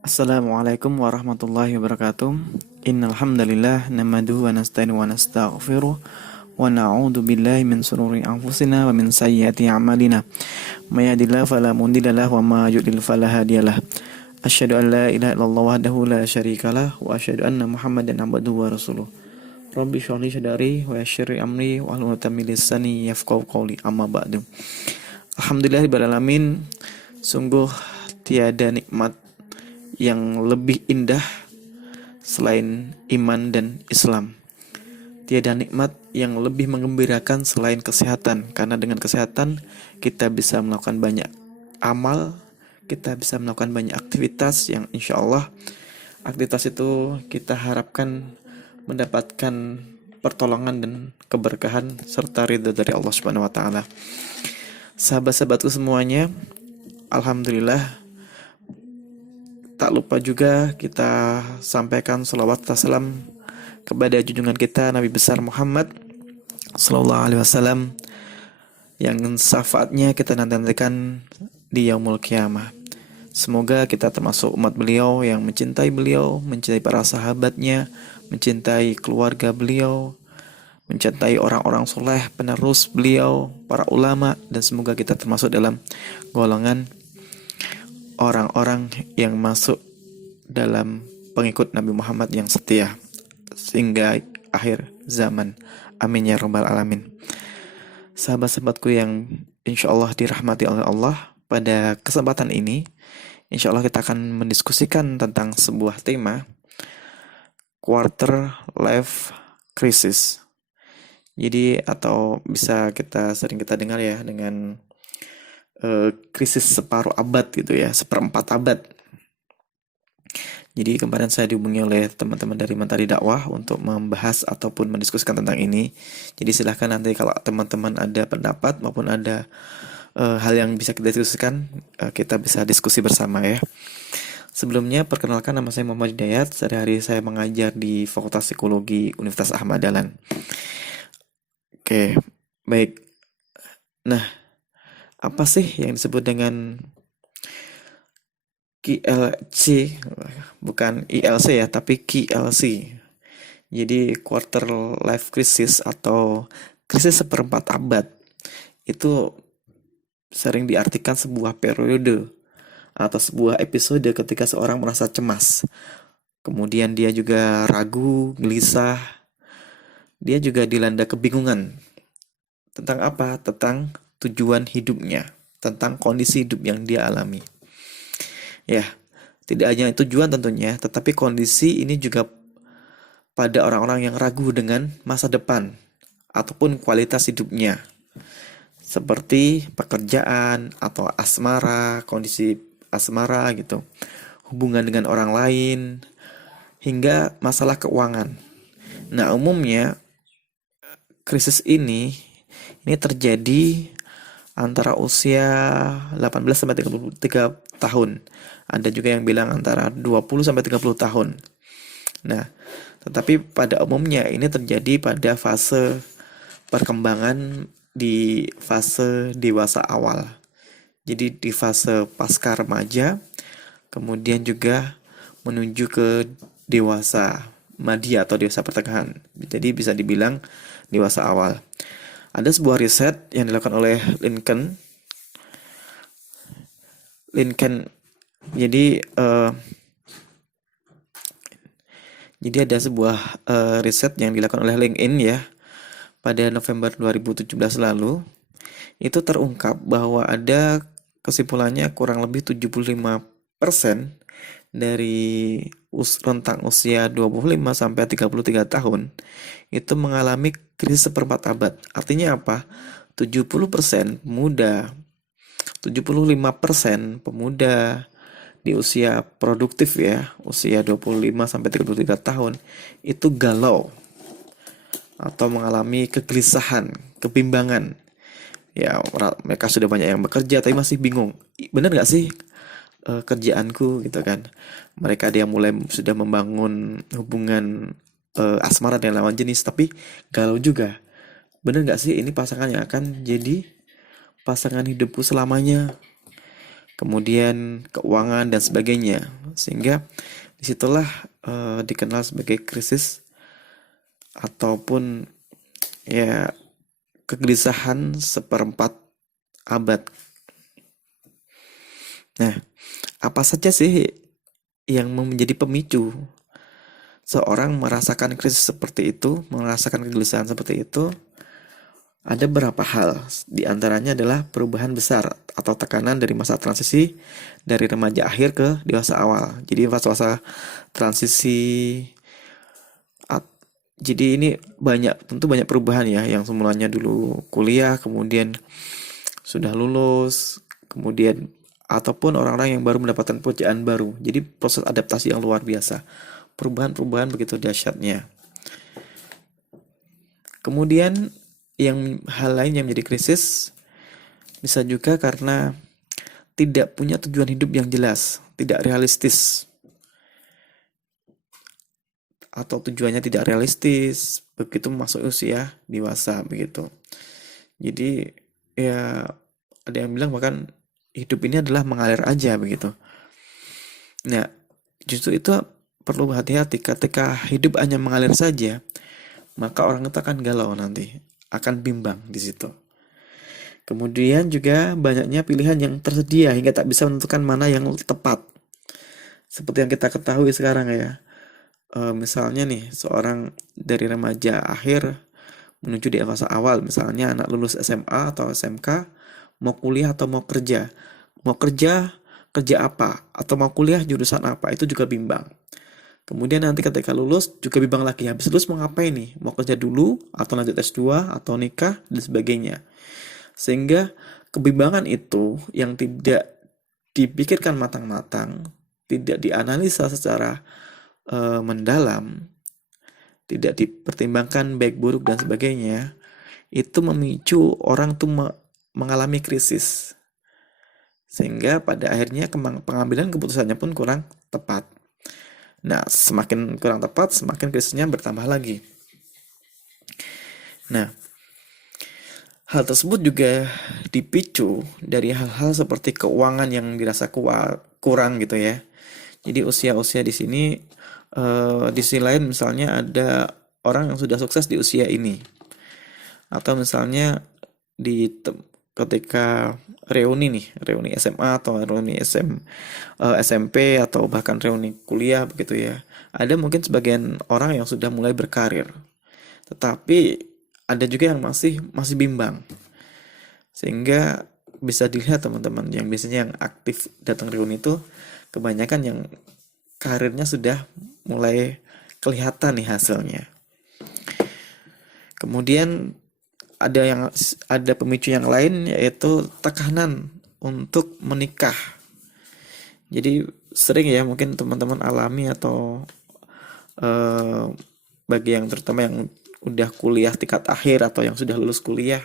Assalamualaikum warahmatullahi wabarakatuh. Innal hamdalillah nahmaduhu wa nasta'inu wa nastaghfiruh wa na'udzu billahi min shururi anfusina wa min sayyiati a'malina. May yahdihillahu fala mudilla lahu wa may yudlil fala hadiyalah. Asyhadu an la ilaha illallah wahdahu la syarikalah wa asyhadu anna Muhammadan abduhu wa rasuluh. Rabbi shrah li sadri wa yassir li amri wahlul 'uqdatam min lisani yafqahu qawli. Amma ba'du. Alhamdulillahirabbil alamin. Sungguh tiada nikmat yang lebih indah selain iman dan Islam. Tiada nikmat yang lebih menggembirakan selain kesehatan, karena dengan kesehatan kita bisa melakukan banyak amal, kita bisa melakukan banyak aktivitas yang insya Allah aktivitas itu kita harapkan mendapatkan pertolongan dan keberkahan serta ridha dari Allah Subhanahu wa taala. Sahabat-sahabatku semuanya, alhamdulillah, tak lupa juga kita sampaikan salawat dan salam kepada junjungan kita Nabi besar Muhammad Sallallahu Alaihi Wasallam yang syafaatnya kita nantikan di yaumul qiyamah. Semoga kita termasuk umat beliau yang mencintai beliau, mencintai para sahabatnya, mencintai keluarga beliau, mencintai orang-orang soleh penerus beliau, para ulama, dan semoga kita termasuk dalam golongan orang-orang yang masuk dalam pengikut Nabi Muhammad yang setia sehingga akhir zaman. Amin ya rabbal alamin. Sahabat-sahabatku yang insya Allah dirahmati oleh Allah, pada kesempatan ini insya Allah kita akan mendiskusikan tentang sebuah tema, quarter life crisis. Jadi atau bisa sering kita dengar ya dengan krisis separuh abad gitu ya, seperempat abad. Jadi kemarin saya dihubungi oleh teman-teman dari Mentari Dakwah untuk membahas ataupun mendiskusikan tentang ini. Jadi silahkan nanti kalau teman-teman ada pendapat maupun ada hal yang bisa kita diskusikan, kita bisa diskusi bersama ya. Sebelumnya perkenalkan, nama saya Muhammad Hidayat. Sehari-hari saya mengajar di Fakultas Psikologi Universitas Ahmad Dahlan. Oke, baik. Nah, apa sih yang disebut dengan QLC? Bukan ILC ya, tapi QLC. Jadi quarter life crisis atau krisis seperempat abad. Itu sering diartikan sebuah periode atau sebuah episode ketika seorang merasa cemas. Kemudian dia juga ragu, gelisah. Dia juga dilanda kebingungan. Tentang apa? Tentang tujuan hidupnya, tentang kondisi hidup yang dia alami. Ya, tidak hanya tujuan tentunya, tetapi kondisi ini juga pada orang-orang yang ragu dengan masa depan ataupun kualitas hidupnya. Seperti pekerjaan atau asmara, kondisi asmara gitu. Hubungan dengan orang lain, hingga masalah keuangan. Nah, umumnya krisis ini terjadi antara usia 18 sampai 33 tahun. Ada juga yang bilang antara 20 sampai 30 tahun. Nah, tetapi pada umumnya ini terjadi pada fase perkembangan di fase dewasa awal. Jadi di fase pasca remaja, kemudian juga menuju ke dewasa madya atau dewasa pertengahan. Jadi bisa dibilang dewasa awal. Ada sebuah riset yang dilakukan oleh Lincoln. Jadi ada sebuah riset yang dilakukan oleh LinkedIn ya pada November 2017 lalu. Itu terungkap bahwa ada kesimpulannya kurang lebih 75% dari rentang usia 25 sampai 33 tahun itu mengalami krisis seperempat abad. Artinya apa? 70% pemuda, 75% pemuda di usia produktif ya, usia 25 sampai 33 tahun itu galau atau mengalami kegelisahan, kebimbangan. Ya, mereka sudah banyak yang bekerja tapi masih bingung. Benar nggak sih kerjaanku gitu kan? Mereka dia mulai sudah membangun hubungan asmara dengan lawan jenis tapi galau juga. Bener nggak sih ini pasangan yang akan jadi pasangan hidupku selamanya? kemudian keuangan dan sebagainya. Sehingga disitulah dikenal sebagai krisis ataupun ya kegelisahan seperempat abad. Nah, apa saja sih yang menjadi pemicu seorang merasakan krisis seperti itu, merasakan kegelisahan seperti itu? Ada beberapa hal, di antaranya adalah perubahan besar atau tekanan dari masa transisi dari remaja akhir ke dewasa awal. Jadi fase-fase transisi, jadi ini tentu banyak perubahan ya, yang semulanya dulu kuliah, kemudian sudah lulus, kemudian ataupun orang-orang yang baru mendapatkan pekerjaan baru. Jadi proses adaptasi yang luar biasa. Perubahan-perubahan begitu dahsyatnya. Kemudian hal lain yang menjadi krisis bisa juga karena tidak punya tujuan hidup yang jelas, tidak realistis, atau tujuannya tidak realistis begitu masuk usia dewasa begitu. Jadi ya ada yang bilang bahkan hidup ini adalah mengalir aja begitu. Nah, justru itu perlu hati-hati. Ketika hidup hanya mengalir saja, maka orang itu akan galau nanti, akan bimbang di situ. Kemudian juga banyaknya pilihan yang tersedia hingga tak bisa menentukan mana yang tepat. Seperti yang kita ketahui sekarang ya. Misalnya nih, seorang dari remaja akhir menuju di fase awal, misalnya anak lulus SMA atau SMK, mau kuliah atau mau kerja. Mau kerja apa? Atau mau kuliah jurusan apa? Itu juga bimbang. Kemudian nanti ketika lulus juga bimbang lagi. Habis lulus mau ngapain nih? Mau kerja dulu atau lanjut S2 atau nikah dan sebagainya. Sehingga kebimbangan itu yang tidak dipikirkan matang-matang, tidak dianalisa secara mendalam, tidak dipertimbangkan baik buruk dan sebagainya, itu memicu orang tuh mengalami krisis. Sehingga pada akhirnya pengambilan keputusannya pun kurang tepat. Nah, semakin kurang tepat, semakin krisisnya bertambah lagi. Nah, hal tersebut juga dipicu dari hal-hal seperti keuangan yang dirasa kurang gitu ya. Jadi usia-usia di sini di sisi lain misalnya ada orang yang sudah sukses di usia ini. Atau misalnya ketika reuni SMA atau reuni SMP atau bahkan reuni kuliah begitu ya. Ada mungkin sebagian orang yang sudah mulai berkarir. Tetapi ada juga yang masih bimbang. Sehingga bisa dilihat teman-teman yang biasanya yang aktif datang reuni itu kebanyakan yang karirnya sudah mulai kelihatan nih hasilnya. Kemudian ada pemicu yang lain yaitu tekanan untuk menikah. Jadi sering ya mungkin teman-teman alami atau bagi yang terutama yang udah kuliah tingkat akhir atau yang sudah lulus kuliah,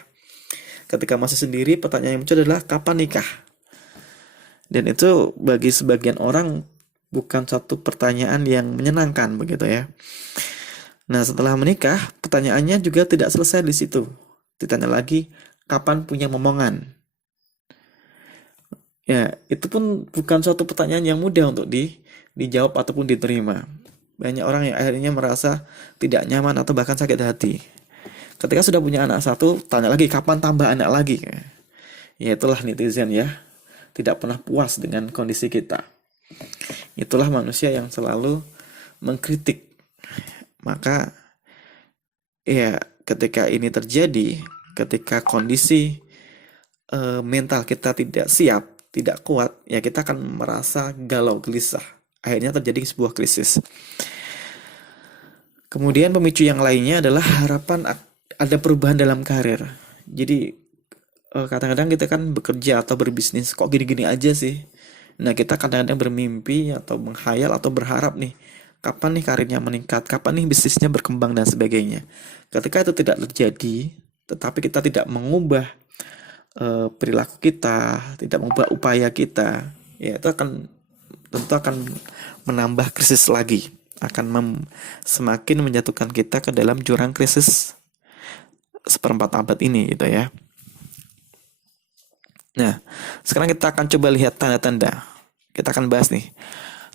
ketika masih sendiri pertanyaan yang muncul adalah kapan nikah. Dan itu bagi sebagian orang bukan satu pertanyaan yang menyenangkan begitu ya. Nah, setelah menikah, pertanyaannya juga tidak selesai di situ. Ditanya lagi, kapan punya momongan? Ya, itu pun bukan suatu pertanyaan yang mudah untuk dijawab ataupun diterima. Banyak orang yang akhirnya merasa tidak nyaman atau bahkan sakit hati. Ketika sudah punya anak satu, tanya lagi kapan tambah anak lagi. Ya, itulah netizen ya. Tidak pernah puas dengan kondisi kita. Itulah manusia yang selalu mengkritik. Maka ya ketika ini terjadi, ketika kondisi mental kita tidak siap, tidak kuat, ya kita akan merasa galau, gelisah. Akhirnya terjadi sebuah krisis. Kemudian pemicu yang lainnya adalah harapan ada perubahan dalam karir. Jadi kadang-kadang kita kan bekerja atau berbisnis, kok gini-gini aja sih? Nah, kita kadang-kadang bermimpi atau menghayal atau berharap nih, kapan nih karirnya meningkat, kapan nih bisnisnya berkembang dan sebagainya. Ketika itu tidak terjadi, tetapi kita tidak mengubah perilaku kita, tidak mengubah upaya kita, ya itu tentu akan menambah krisis lagi, akan semakin menjatuhkan kita ke dalam jurang krisis seperempat abad ini gitu ya. Nah, sekarang kita akan coba lihat tanda-tanda. Kita akan bahas nih.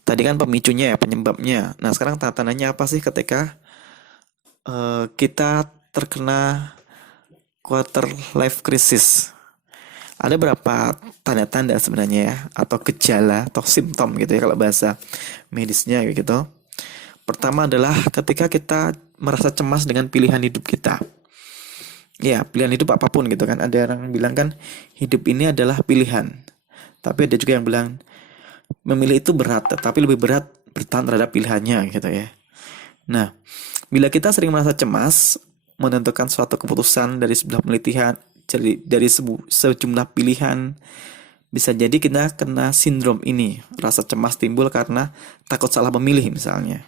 Tadi kan pemicunya ya, penyebabnya. Nah, sekarang tanda-tandanya apa sih ketika kita terkena quarter life crisis? Ada berapa tanda-tanda sebenarnya ya, atau gejala atau simptom gitu ya kalau bahasa medisnya gitu. Pertama adalah ketika kita merasa cemas dengan pilihan hidup kita. Ya, pilihan hidup apapun gitu kan. Ada orang bilang kan hidup ini adalah pilihan. Tapi ada juga yang bilang memilih itu berat, tetapi lebih berat bertahan terhadap pilihannya gitu ya. Nah, bila kita sering merasa cemas menentukan suatu keputusan dari sebuah penelitian, dari sejumlah pilihan, bisa jadi kita kena sindrom ini. Rasa cemas timbul karena takut salah memilih misalnya.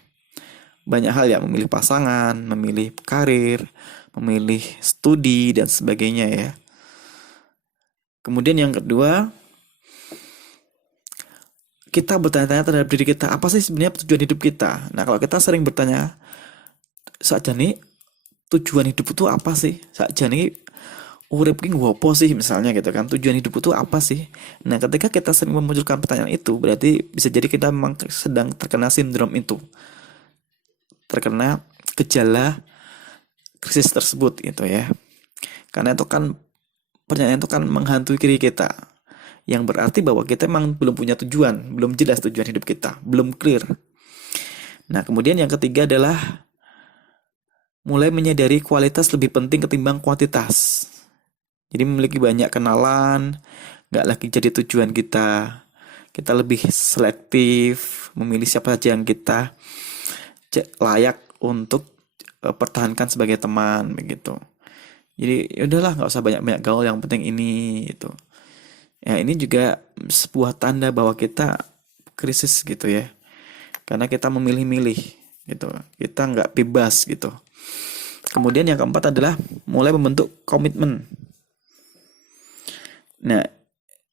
Banyak hal ya, memilih pasangan, memilih karir, memilih studi dan sebagainya ya. Kemudian yang kedua, kita bertanya-tanya terhadap diri kita, apa sih sebenarnya tujuan hidup kita? Nah, kalau kita sering bertanya, saja nih tujuan hidup itu apa sih? Saja nih urip ki ngopo sih misalnya gitu kan. Tujuan hidup itu apa sih? Nah, ketika kita sering memunculkan pertanyaan itu, berarti bisa jadi kita memang sedang terkena sindrom itu. Terkena gejala krisis tersebut gitu ya. Karena itu kan pertanyaan itu kan menghantui diri kita. Yang berarti bahwa kita memang belum punya tujuan, belum jelas tujuan hidup kita, belum clear. Nah, kemudian yang ketiga adalah mulai menyadari kualitas lebih penting ketimbang kuantitas. Jadi memiliki banyak kenalan, nggak lagi jadi tujuan kita. Kita lebih selektif, memilih siapa saja yang kita layak untuk pertahankan sebagai teman begitu. Jadi ya udahlah, nggak usah banyak-banyak gaul, yang penting ini itu. Ya ini juga sebuah tanda bahwa kita krisis gitu ya. Karena kita memilih-milih gitu. Kita nggak bebas gitu. Kemudian yang keempat adalah mulai membentuk komitmen. Nah,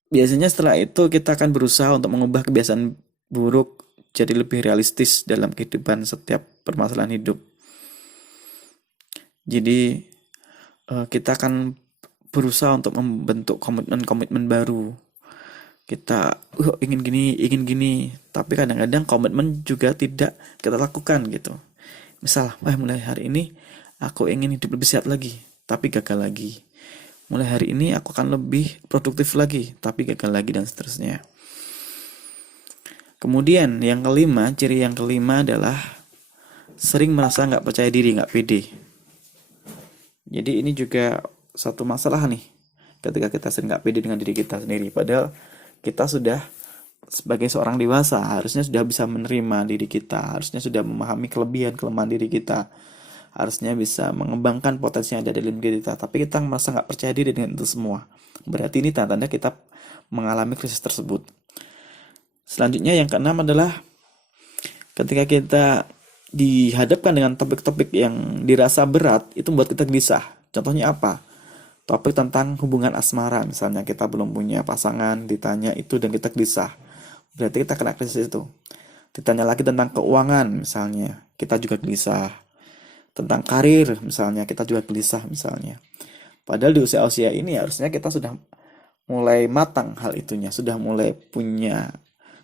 biasanya setelah itu kita akan berusaha untuk mengubah kebiasaan buruk jadi lebih realistis dalam kehidupan setiap permasalahan hidup. Jadi kita akan berusaha untuk membentuk komitmen-komitmen baru. Kita ingin gini, tapi kadang-kadang komitmen juga tidak kita lakukan gitu. Misal, mulai hari ini aku ingin hidup lebih sehat lagi, tapi gagal lagi. Mulai hari ini aku akan lebih produktif lagi, tapi gagal lagi dan seterusnya. Kemudian ciri yang kelima adalah sering merasa nggak percaya diri, nggak pede. Jadi ini juga satu masalah nih, ketika kita sering nggak pede dengan diri kita sendiri. Padahal kita sudah sebagai seorang dewasa harusnya sudah bisa menerima diri kita, harusnya sudah memahami kelebihan kelemahan diri kita, harusnya bisa mengembangkan potensi yang ada dalam diri kita. Tapi kita merasa nggak percaya diri dengan itu semua. Berarti ini tanda-tanda kita mengalami krisis tersebut. Selanjutnya yang keenam adalah ketika kita dihadapkan dengan topik-topik yang dirasa berat, itu membuat kita gelisah. Contohnya apa? Topik tentang hubungan asmara, misalnya kita belum punya pasangan, ditanya itu dan kita gelisah. Berarti kita kena krisis itu. Ditanya lagi tentang keuangan, misalnya, kita juga gelisah. Tentang karir, misalnya, kita juga gelisah, misalnya. Padahal di usia-usia ini harusnya kita sudah mulai matang hal itunya, sudah mulai punya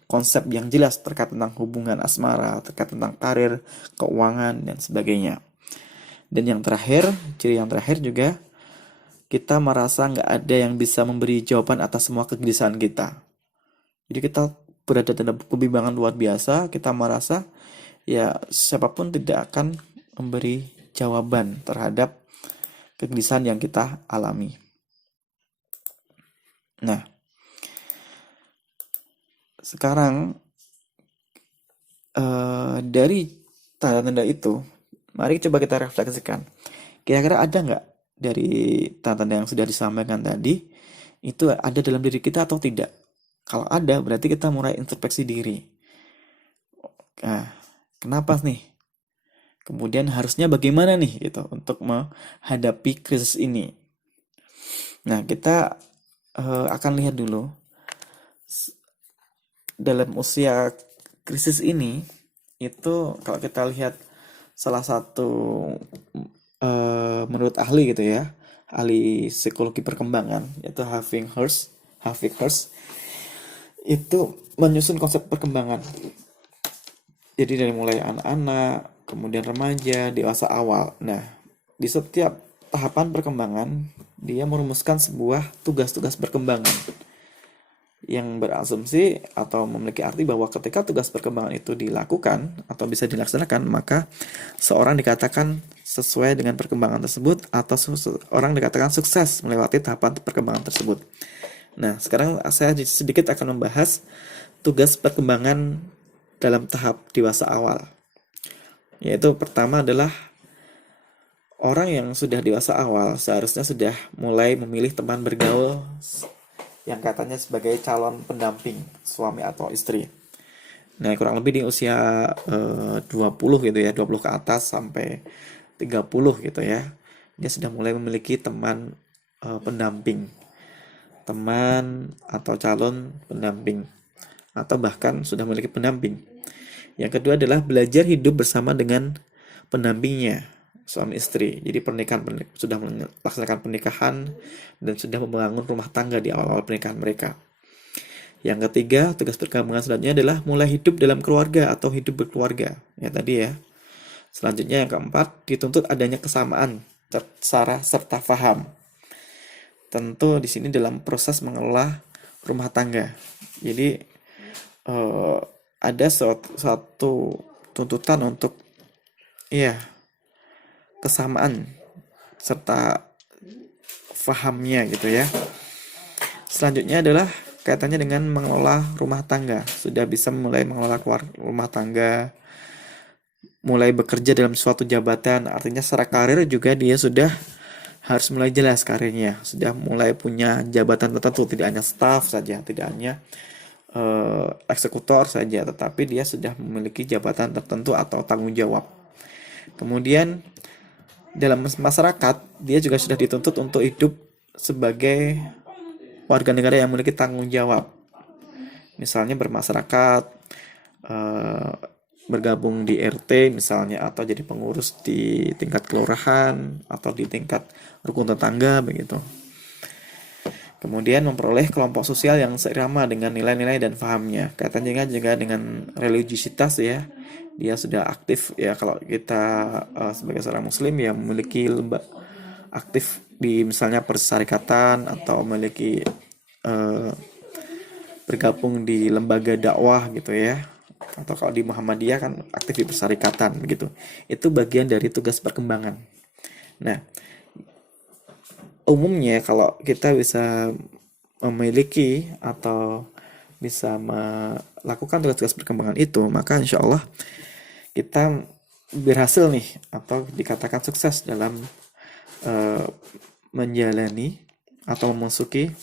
konsep yang jelas terkait tentang hubungan asmara, terkait tentang karir, keuangan, dan sebagainya. Dan yang terakhir, ciri yang terakhir juga, kita merasa nggak ada yang bisa memberi jawaban atas semua kegelisahan kita. Jadi kita berada dalam kebimbangan luar biasa, kita merasa ya siapapun tidak akan memberi jawaban terhadap kegelisahan yang kita alami. Nah, sekarang dari tanda-tanda itu, mari coba kita refleksikan. Kira-kira ada nggak dari tanda-tanda yang sudah disampaikan tadi, itu ada dalam diri kita atau tidak? Kalau ada, berarti kita mulai introspeksi diri. Nah, kenapa nih? Kemudian harusnya bagaimana nih gitu untuk menghadapi krisis ini? Nah, kita akan lihat dulu dalam usia krisis ini itu kalau kita lihat salah satu menurut ahli gitu ya, ahli psikologi perkembangan yaitu Harvey Kirsch itu menyusun konsep perkembangan. Jadi dari mulai anak-anak, kemudian remaja, dewasa awal. Nah, di setiap tahapan perkembangan dia merumuskan sebuah tugas-tugas perkembangan yang berasumsi atau memiliki arti bahwa ketika tugas perkembangan itu dilakukan atau bisa dilaksanakan, maka seorang dikatakan sesuai dengan perkembangan tersebut atau seorang dikatakan sukses melewati tahapan perkembangan tersebut. Nah, sekarang saya sedikit akan membahas tugas perkembangan dalam tahap dewasa awal. Yaitu pertama adalah orang yang sudah dewasa awal seharusnya sudah mulai memilih teman bergaul yang katanya sebagai calon pendamping suami atau istri. Nah, kurang lebih di usia 20 gitu ya, 20 ke atas sampai 30 gitu ya. Dia sudah mulai memiliki teman pendamping. Teman atau calon pendamping. Atau bahkan sudah memiliki pendamping. Yang kedua adalah belajar hidup bersama dengan pendampingnya, suami istri. Jadi sudah melaksanakan pernikahan dan sudah membangun rumah tangga di awal-awal pernikahan mereka. Yang ketiga, tugas perkembangan selanjutnya adalah mulai hidup dalam keluarga atau hidup berkeluarga. Ya tadi ya. Selanjutnya yang keempat, dituntut adanya kesamaan, cara serta paham. Tentu di sini dalam proses mengelola rumah tangga. Jadi ada suatu tuntutan untuk kesamaan serta fahamnya gitu ya. Selanjutnya adalah kaitannya dengan mengelola rumah tangga. Sudah bisa mulai mengelola rumah tangga, mulai bekerja dalam suatu jabatan. Artinya secara karir juga dia sudah harus mulai jelas karirnya. Sudah mulai punya jabatan tertentu, tidak hanya staff saja, tidak hanya eksekutor saja, tetapi dia sudah memiliki jabatan tertentu atau tanggung jawab. Kemudian dalam masyarakat, dia juga sudah dituntut untuk hidup sebagai warga negara yang memiliki tanggung jawab. Misalnya bermasyarakat, bergabung di RT misalnya, atau jadi pengurus di tingkat kelurahan, atau di tingkat rukun tetangga, begitu. Kemudian memperoleh kelompok sosial yang seirama dengan nilai-nilai dan pahamnya. Kaitannya juga dengan religiusitas ya. Dia sudah aktif ya, kalau kita sebagai seorang muslim ya memiliki aktif di misalnya persyarikatan atau memiliki bergabung di lembaga dakwah gitu ya, atau kalau di Muhammadiyah kan aktif di persyarikatan begitu. Itu bagian dari tugas perkembangan. Nah, umumnya kalau kita bisa memiliki atau bisa melakukan tugas-tugas perkembangan itu, maka insya Allah kita berhasil nih atau dikatakan sukses dalam menjalani atau memasuki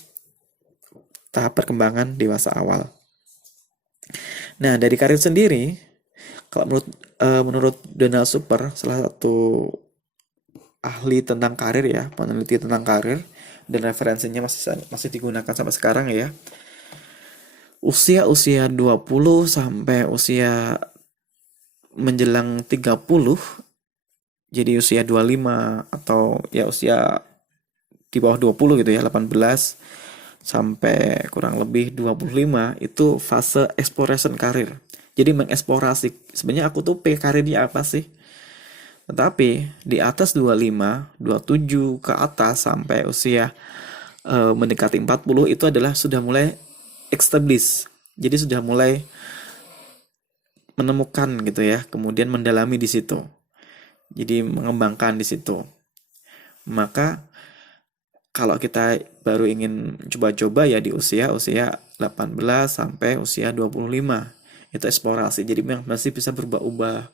tahap perkembangan dewasa awal. Nah, dari karir sendiri, kalau menurut Donald Super, salah satu ahli tentang karir ya, peneliti tentang karir, dan referensinya masih digunakan sampai sekarang ya. Usia 20 sampai usia menjelang 30, jadi usia 25 atau ya usia di bawah 20 gitu ya, 18 sampai kurang lebih 25 itu fase exploration karir. Jadi mengeksplorasi sebenarnya aku tuh karirnya apa sih? Tetapi di atas 25, 27 ke atas sampai usia mendekati 40 itu adalah sudah mulai establish. Jadi sudah mulai menemukan gitu ya, kemudian mendalami di situ. Jadi mengembangkan di situ. Maka kalau kita baru ingin coba-coba ya di usia 18 sampai usia 25. Itu eksplorasi. Jadi masih bisa berubah-ubah.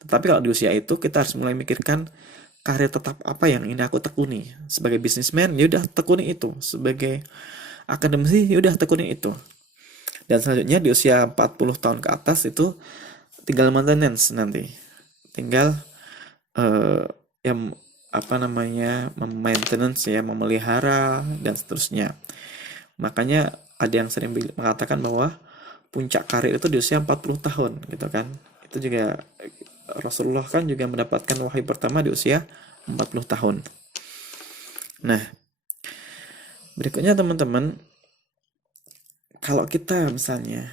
Tetapi kalau di usia itu kita harus mulai mikirkan karir tetap apa yang ingin aku tekuni. Sebagai bisnismen ya udah tekuni itu. Sebagai akademisi ya udah tekuni itu. Dan selanjutnya di usia 40 tahun ke atas itu tinggal maintenance nanti. Tinggal maintenance ya, memelihara dan seterusnya. Makanya ada yang sering mengatakan bahwa puncak karir itu di usia 40 tahun gitu kan. Itu juga Rasulullah kan juga mendapatkan wahyu pertama di usia 40 tahun. Nah, berikutnya teman-teman, kalau kita misalnya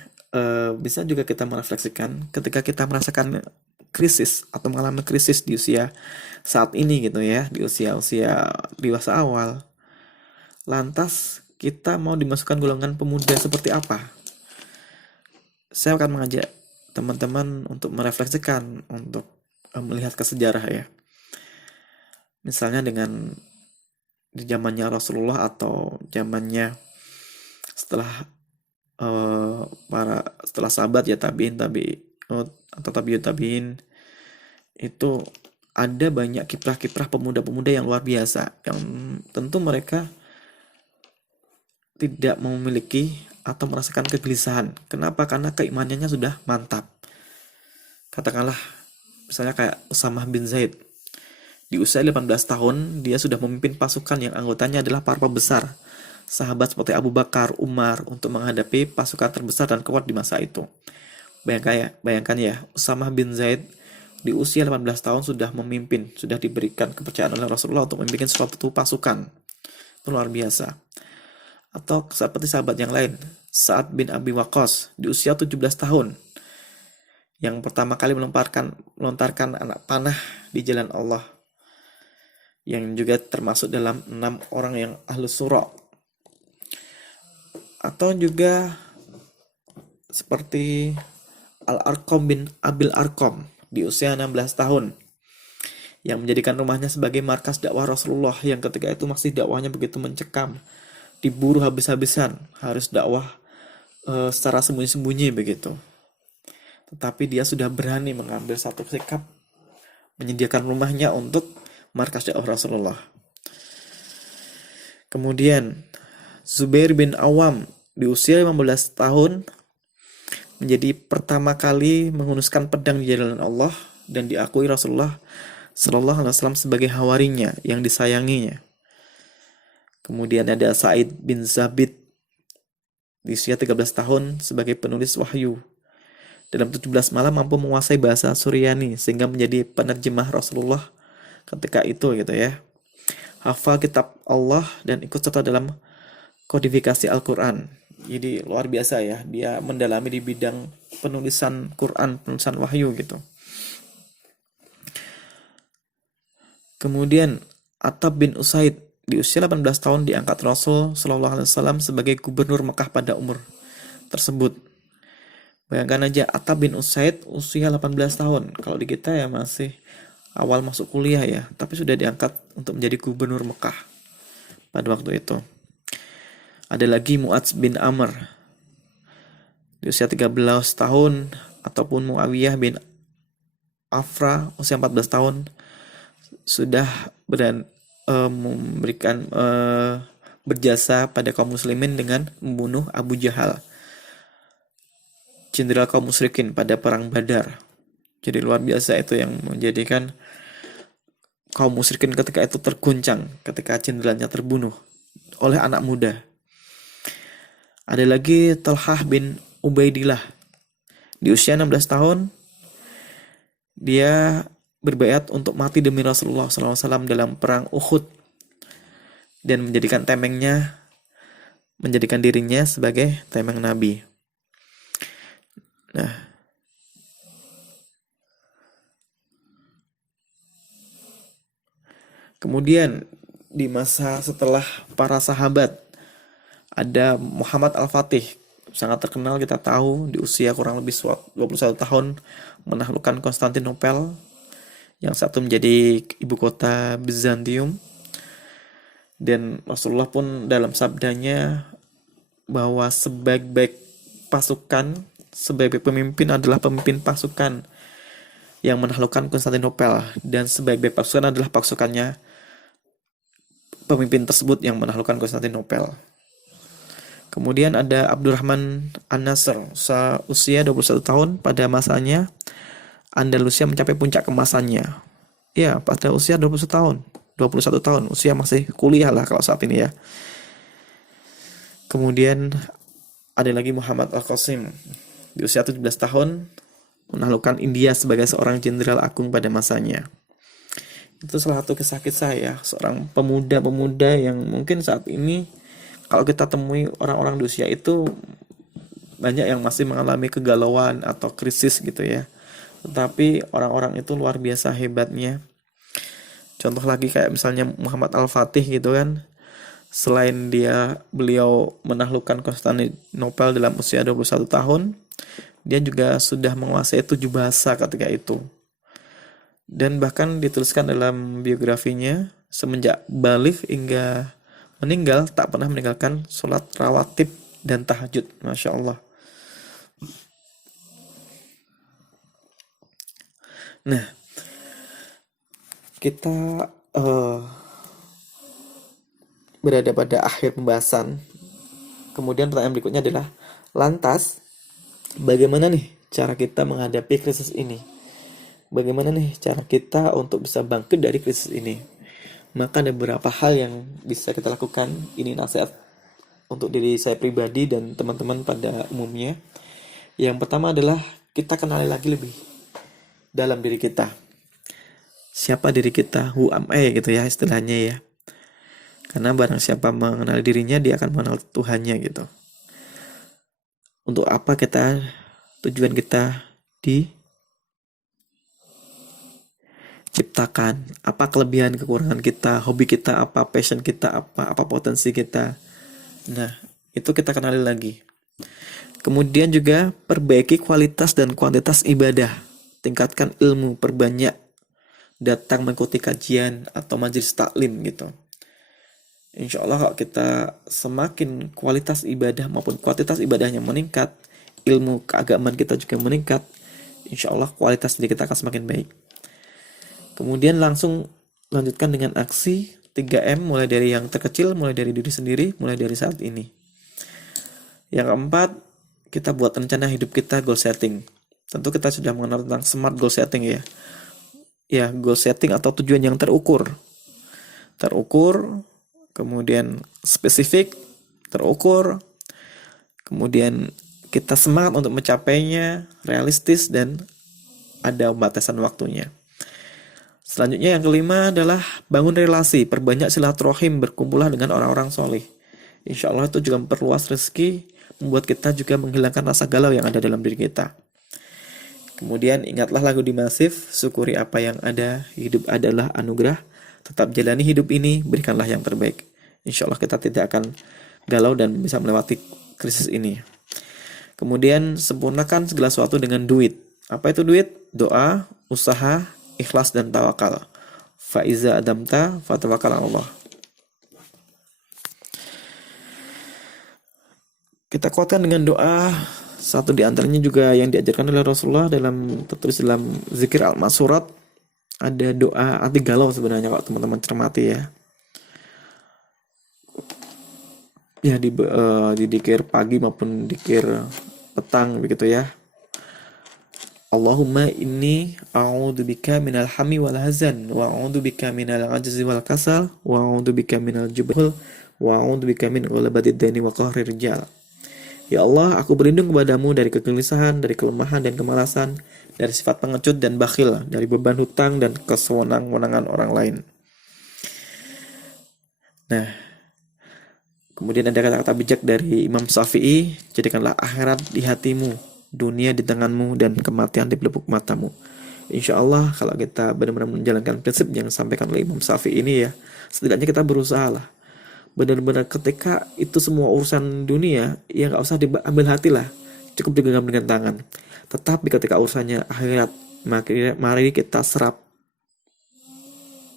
bisa juga kita merefleksikan ketika kita merasakan krisis atau mengalami krisis di usia saat ini gitu ya, di usia-usia dewasa awal. Lantas kita mau dimasukkan golongan pemuda seperti apa? Saya akan mengajak teman-teman untuk merefleksikan, untuk melihat ke sejarah ya. Misalnya dengan di zamannya Rasulullah atau zamannya setelah setelah sahabat ya, atau tabi'ut tabi'in, itu ada banyak kiprah-kiprah pemuda-pemuda yang luar biasa, yang tentu mereka tidak memiliki atau merasakan kegelisahan. Kenapa? Karena keimanannya sudah mantap. Katakanlah misalnya kayak Usamah bin Zaid. Di usia 18 tahun, dia sudah memimpin pasukan yang anggotanya adalah para pembesar, sahabat seperti Abu Bakar, Umar, untuk menghadapi pasukan terbesar dan kuat di masa itu. Bayangkan ya, Usamah bin Zaid di usia 18 tahun sudah memimpin, sudah diberikan kepercayaan oleh Rasulullah untuk memimpin suatu pasukan. Itu luar biasa. Atau seperti sahabat yang lain, Sa'ad bin Abi Waqqas di usia 17 tahun, yang pertama kali melontarkan anak panah di jalan Allah, yang juga termasuk dalam 6 orang yang ahlus sura. Atau juga seperti Al-Arqam bin Abil Arqam di usia 16 tahun, yang menjadikan rumahnya sebagai markas dakwah Rasulullah, yang ketika itu masih dakwahnya begitu mencekam, diburu habis-habisan, harus dakwah secara sembunyi-sembunyi begitu. Tetapi dia sudah berani mengambil satu sikap, menyediakan rumahnya untuk markas dakwah Rasulullah. Kemudian Zubair bin Awam di usia 15 tahun menjadi pertama kali menghunuskan pedang di jalan Allah dan diakui Rasulullah Sallallahu Alaihi Wasallam sebagai hawarinya yang disayanginya. Kemudian ada Sa'id bin Zabit di usia 13 tahun sebagai penulis wahyu. Dalam 17 malam mampu menguasai bahasa Suryani sehingga menjadi penerjemah Rasulullah ketika itu gitu ya. Hafal kitab Allah dan ikut serta dalam kodifikasi Al-Quran. Jadi luar biasa ya, dia mendalami di bidang penulisan Quran, penulisan wahyu gitu. Kemudian Attab bin Usaid di usia 18 tahun diangkat Rasul Shallallahu Alaihi Wasallam sebagai gubernur Mekah pada umur tersebut. Bayangkan aja, Attab bin Usaid usia 18 tahun. Kalau di kita ya masih awal masuk kuliah ya, tapi sudah diangkat untuk menjadi gubernur Mekah pada waktu itu. Ada lagi Mu'adz bin Amr di usia 13 tahun, ataupun Muawiyah bin Afra usia 14 tahun sudah memberikan berjasa pada kaum muslimin dengan membunuh Abu Jahal, jenderal kaum musyrikin pada perang Badar. Jadi luar biasa itu yang menjadikan kaum musyrikin ketika itu terguncang ketika jenderalnya terbunuh oleh anak muda. Ada lagi Talhah bin Ubaidillah di usia 16 tahun, dia berbaiat untuk mati demi Rasulullah SAW dalam perang Uhud dan menjadikan dirinya sebagai tameng Nabi. Nah, kemudian di masa setelah para sahabat ada Muhammad Al-Fatih, sangat terkenal, kita tahu di usia kurang lebih 21 tahun menaklukkan Konstantinopel yang satu menjadi ibu kota Bizantium. Dan Rasulullah pun dalam sabdanya bahwa sebaik-baik pemimpin adalah pemimpin pasukan yang menaklukkan Konstantinopel, dan sebaik-baik pasukan adalah pasukannya pemimpin tersebut yang menaklukkan Konstantinopel. Kemudian ada Abdurrahman An-Nasr, usia 21 tahun pada masanya Andalusia mencapai puncak kemasannya. Ya, pada usia 21 tahun, usia masih kuliah lah kalau saat ini ya. Kemudian ada lagi Muhammad Al-Qasim di usia 17 tahun menaklukkan India sebagai seorang jenderal agung pada masanya. Itu salah satu kisah-kisah ya, seorang pemuda-pemuda yang mungkin saat ini kalau kita temui orang-orang di usia itu banyak yang masih mengalami kegalauan atau krisis gitu ya. Tetapi orang-orang itu luar biasa hebatnya. Contoh lagi kayak misalnya Muhammad Al-Fatih gitu kan. Selain beliau menaklukkan Konstantinopel dalam usia 21 tahun, dia juga sudah menguasai 7 bahasa ketika itu. Dan bahkan dituliskan dalam biografinya, semenjak balik hingga meninggal tak pernah meninggalkan sholat rawatib dan tahajud. Masya Allah. Nah, kita berada pada akhir pembahasan. Kemudian pertanyaan berikutnya adalah, lantas bagaimana nih cara kita menghadapi krisis ini? Bagaimana nih cara kita untuk bisa bangkit dari krisis ini? Maka ada beberapa hal yang bisa kita lakukan. Ini nasihat untuk diri saya pribadi dan teman-teman pada umumnya. Yang pertama adalah kita kenali lagi lebih dalam diri kita. Siapa diri kita? Who am I gitu ya istilahnya ya. Karena barang siapa mengenal dirinya, dia akan mengenal Tuhannya gitu. Untuk apa tujuan kita diciptakan, apa kelebihan kekurangan kita, hobi kita apa, passion kita apa potensi kita. Nah, itu kita kenali lagi. Kemudian juga perbaiki kualitas dan kuantitas ibadah. Tingkatkan ilmu, perbanyak datang mengikuti kajian atau majelis taklim gitu. Insya Allah kalau kita semakin kualitas ibadah maupun kuantitas ibadahnya meningkat, ilmu keagamaan kita juga meningkat, insya Allah kualitas diri kita akan semakin baik. Kemudian langsung lanjutkan dengan aksi 3M, mulai dari yang terkecil, mulai dari diri sendiri, mulai dari saat ini. Yang keempat, kita buat rencana hidup kita, goal setting. Tentu kita sudah mengenal tentang smart goal setting ya. Ya, goal setting atau tujuan yang terukur, kemudian spesifik, terukur, kemudian kita semangat untuk mencapainya, realistis, dan ada batasan waktunya. Selanjutnya yang kelima adalah bangun relasi, perbanyak silaturahim, berkumpullah dengan orang-orang soleh. Insya Allah itu juga memperluas rezeki, membuat kita juga menghilangkan rasa galau yang ada dalam diri kita. Kemudian ingatlah lagu di Masif, syukuri apa yang ada, hidup adalah anugerah, tetap jalani hidup ini, berikanlah yang terbaik. Insya Allah kita tidak akan galau dan bisa melewati krisis ini. Kemudian sempurnakan segala sesuatu dengan duit. Apa itu duit? Doa, usaha, ikhlas dan tawakal. Faiza adamta fatawakal Allah. Kita kuatkan dengan doa. Satu di antaranya juga yang diajarkan oleh Rasulullah tertulis dalam zikir al-masurat. Ada doa anti galau sebenarnya kalau teman-teman cermati ya. Ya di dikir pagi maupun dikir petang begitu ya. Allahumma inni a'udzubika minal hammi wal hazan wa a'udzubika minal ajzi wal kasal wa a'udzubika minal jubal wa a'udzubika min ghalabatid daini wa qahrir rijal. Ya Allah, aku berlindung kepadamu dari kegelisahan, dari kelemahan dan kemalasan, dari sifat pengecut dan bakhil, dari beban hutang dan kesewenang-wenangan orang lain. Nah, kemudian ada kata-kata bijak dari Imam Syafi'i, jadikanlah akhirat di hatimu, dunia di tanganmu, dan kematian di pelupuk matamu. Insya Allah kalau kita benar-benar menjalankan prinsip yang disampaikan oleh Imam Syafi'i ini ya, setidaknya kita berusaha lah. Benar-benar ketika itu semua urusan dunia, ya nggak usah diambil hati lah, cukup digenggam dengan tangan. Tetapi ketika urusannya akhirat, mari kita serapi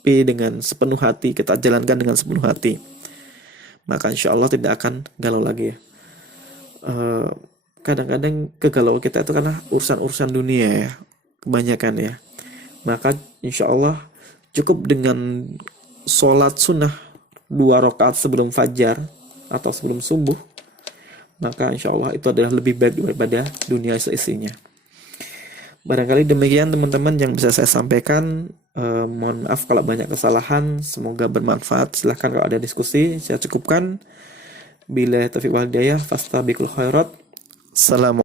dengan sepenuh hati, kita jalankan dengan sepenuh hati. Maka insya Allah tidak akan galau lagi ya. Kadang-kadang kegalauan kita itu karena urusan-urusan dunia ya, kebanyakan ya. Maka insya Allah cukup dengan sholat sunnah 2 rakaat sebelum fajar atau sebelum subuh, maka insya Allah itu adalah lebih baik daripada dunia seisinya. Barangkali demikian teman-teman yang bisa saya sampaikan. Mohon maaf kalau banyak kesalahan, semoga bermanfaat. Silahkan kalau ada diskusi, saya cukupkan. Bila taufiq wal hidayah, fastabiqul khairat. Assalamualaikum.